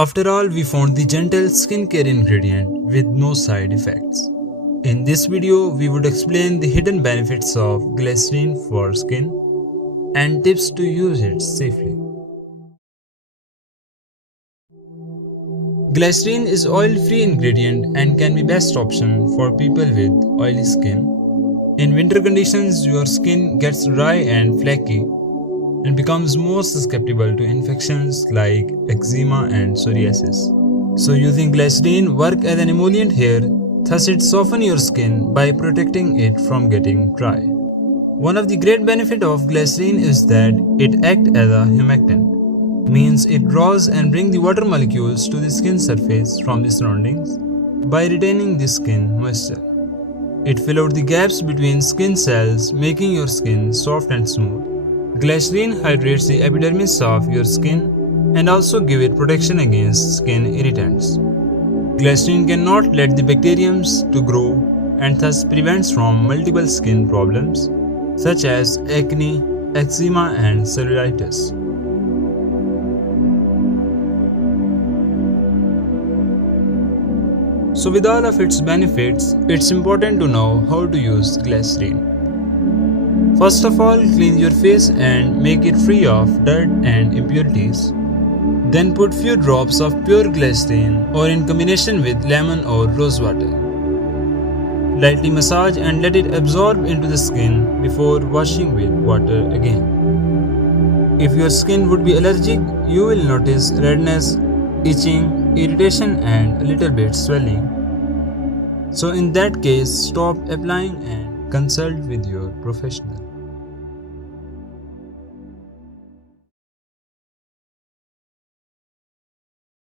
After all, we found the gentle skincare ingredient with no side effects. In this video, we would explain the hidden benefits of glycerin for skin and tips to use it safely. Glycerin is oil-free ingredient and can be best option for people with oily skin. In winter conditions, your skin gets dry and flaky and becomes more susceptible to infections like eczema and psoriasis. So using glycerin works as an emollient here, thus it softens your skin by protecting it from getting dry. One of the great benefits of glycerin is that it acts as a humectant, means it draws and brings the water molecules to the skin surface from the surroundings by retaining the skin moisture. It fills out the gaps between skin cells, making your skin soft and smooth. Glycerin hydrates the epidermis of your skin and also gives it protection against skin irritants. Glycerin cannot let the bacteriums to grow and thus prevents from multiple skin problems such as acne, eczema and cellulitis. So with all of its benefits, it's important to know how to use glycerin. First of all, clean your face and make it free of dirt and impurities. Then put few drops of pure glycerin or in combination with lemon or rose water. Lightly massage and let it absorb into the skin before washing with water again. If your skin would be allergic, you will notice redness, itching, irritation and a little bit swelling. So in that case, stop applying and consult with your professional.